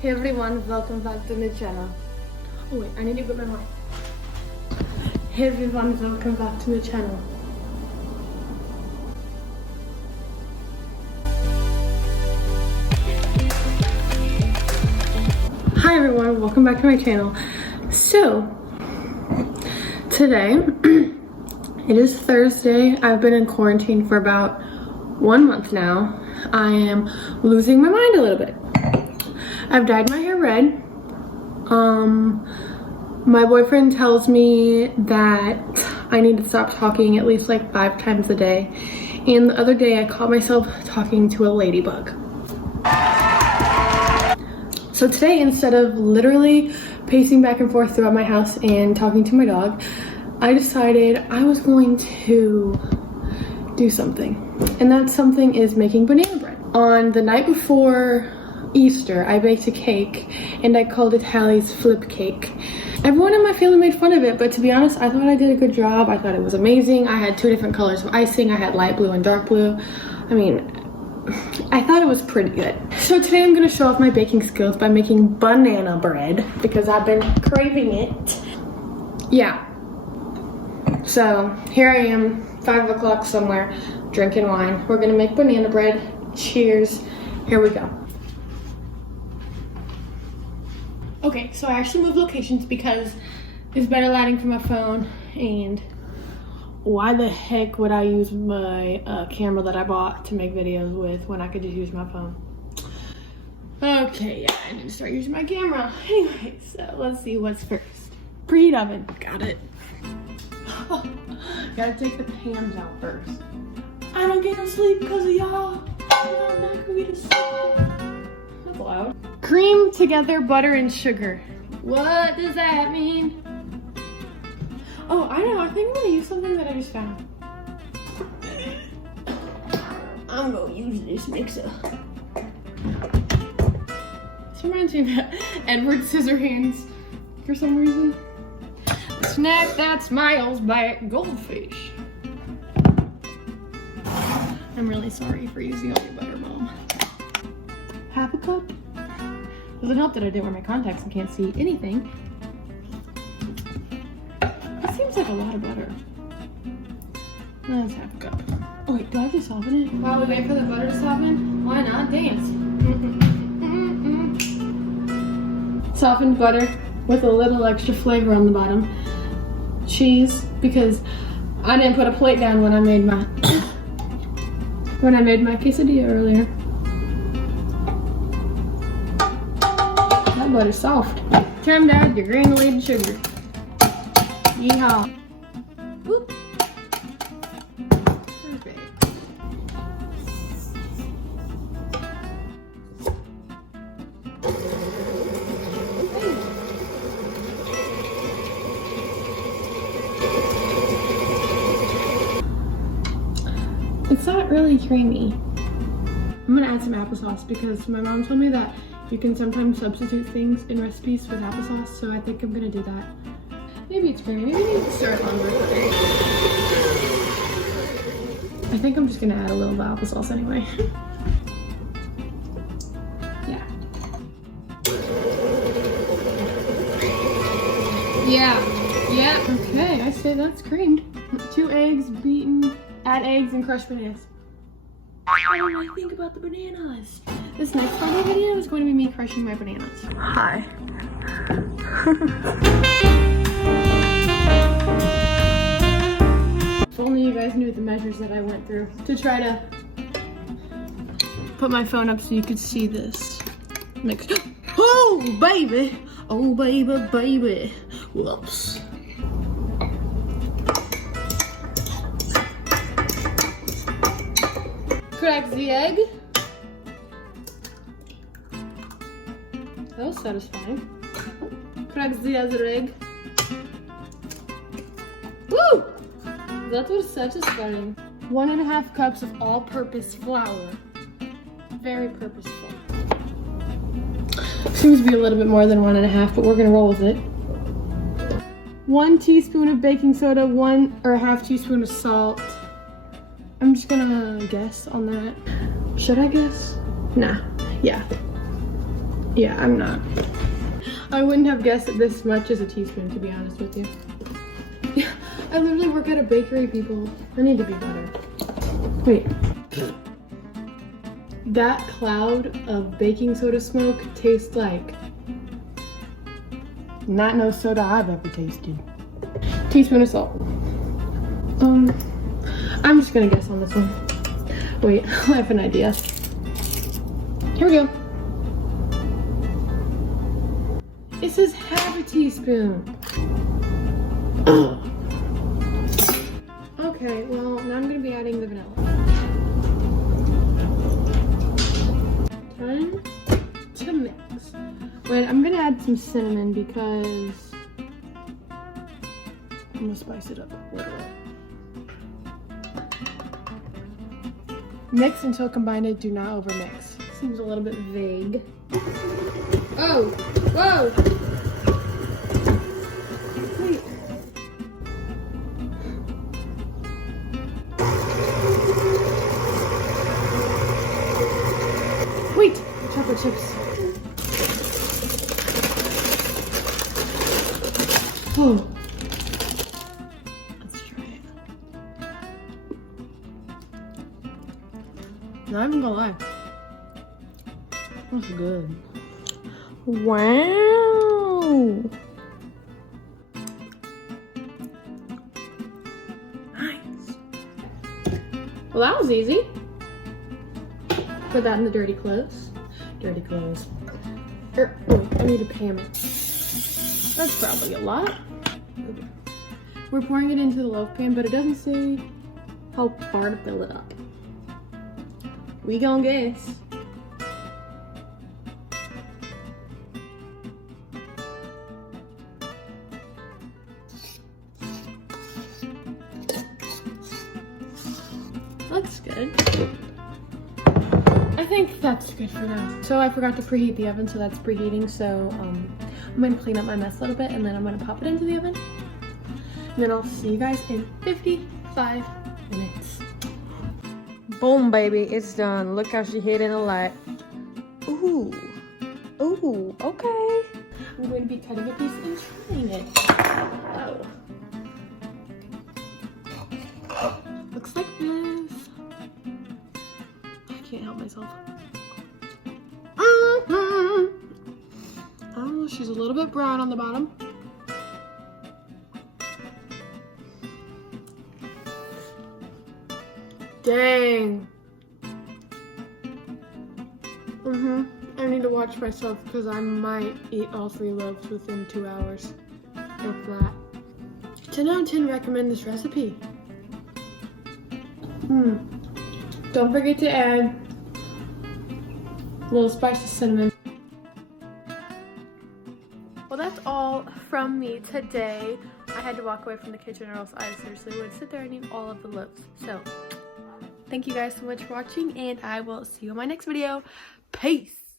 Hey everyone, welcome back to my channel. Oh wait, I need to get my mic. Hey everyone, welcome back to my channel. Hi everyone, welcome back to my channel. So, today, it is Thursday. I've been in quarantine for about 1 month now. I am losing my mind a little bit. I've dyed my hair red. My boyfriend tells me that I need to stop talking at least like 5 times a day. And the other day I caught myself talking to a ladybug. So today, instead of literally pacing back and forth throughout my house and talking to my dog, I decided I was going to do something. And that something is making banana bread. On the night before Easter, I baked a cake and I called it Hallie's Flip Cake. Everyone in my family made fun of it, but to be honest, I thought I did a good job. I thought it was amazing. I had 2 different colors of icing. I had light blue and dark blue. I mean, I thought it was pretty good. So today I'm gonna show off my baking skills by making banana bread because I've been craving it. Yeah. So here I am, 5 o'clock somewhere, drinking wine. We're gonna make banana bread. Cheers. Here we go. Okay, so I actually moved locations because it's better lighting for my phone, and why the heck would I use my camera that I bought to make videos with when I could just use my phone? Okay, yeah, I need to start using my camera. Anyway, so let's see what's first. Preheat oven, got it. Gotta take the pans out first. I don't get no sleep because of y'all. I'm not gonna get to sleep. That's loud. Cream together butter and sugar. What does that mean? Oh, I know. I think I'm gonna use something that I just found. I'm gonna use this mixer. This reminds me of Edward Scissorhands for some reason. The snack that smiles back, goldfish. I'm really sorry for using all your butter, Mom. Half a cup. Doesn't help that I didn't wear my contacts and can't see anything. It seems like a lot of butter. That's half a cup. Oh wait, do I have to soften it? While we wait for the butter to soften, why not dance? Softened butter with a little extra flavor on the bottom. Cheese, because I didn't put a plate down when I made my quesadilla earlier. That butter's soft. Trim down your granulated sugar. Yeehaw. Whoop. Perfect. It's not really creamy. I'm gonna add some applesauce because my mom told me that you can sometimes substitute things in recipes with applesauce, so I think I'm gonna do that. Maybe it's creamy, maybe it's syrup on there. I think I'm just gonna add a little bit of applesauce anyway. Yeah. Okay, I say that's creamed. 2 eggs beaten, add eggs and crushed bananas. What do I think about the bananas? This next part of the video is going to be me crushing my bananas. Hi. If only you guys knew the measures that I went through to try to put my phone up so you could see this mix. Oh baby! Oh baby, baby. Whoops. Crack the egg. That was satisfying. Crack the other egg. Woo! That was satisfying. 1.5 cups of all-purpose flour. Very purposeful. Seems to be a little bit more than 1.5, but we're gonna roll with it. 1 teaspoon of baking soda, 1.5 teaspoon of salt. I'm just gonna guess on that. Should I guess? Nah, yeah. Yeah, I'm not. I wouldn't have guessed that this much is a teaspoon, to be honest with you. I literally work at a bakery, people. I need to be better. Wait. That cloud of baking soda smoke tastes like not no soda I've ever tasted. Teaspoon of salt. I'm just gonna guess on this one. Wait, I have an idea. Here we go. It says half a teaspoon. Okay, well, now I'm gonna be adding the vanilla. Time to mix. Wait, I'm gonna add some cinnamon because I'm gonna spice it up a little. Mix until combined, do not overmix. Seems a little bit vague. Oh, whoa! Wait. Wait, chocolate chips. Oh. Let's try it. Not even gonna lie. That's good. Wow. Nice. Well, that was easy. Put that in the dirty clothes. Dirty clothes. Oh, I need a pan. That's probably a lot. Okay. We're pouring it into the loaf pan, but it doesn't say how far to fill it up. We gon' guess. Looks good. I think that's good for now. So I forgot to preheat the oven, so that's preheating. So I'm gonna clean up my mess a little bit and then I'm gonna pop it into the oven. And then I'll see you guys in 55 minutes. Boom, baby, it's done. Look how she hid in the light. Ooh, ooh, okay. I'm going to be cutting a piece and trying it. Oh. Looks like this. I can't help myself. Oh, she's a little bit brown on the bottom. Dang. I need to watch myself because I might eat all 3 loaves within 2 hours. If that. 10 out of 10 recommend this recipe. Don't forget to add a little spice of cinnamon. Well, that's all from me today. I had to walk away from the kitchen or else I seriously would sit there and eat all of the loaves. So, thank you guys so much for watching and I will see you in my next video. Peace!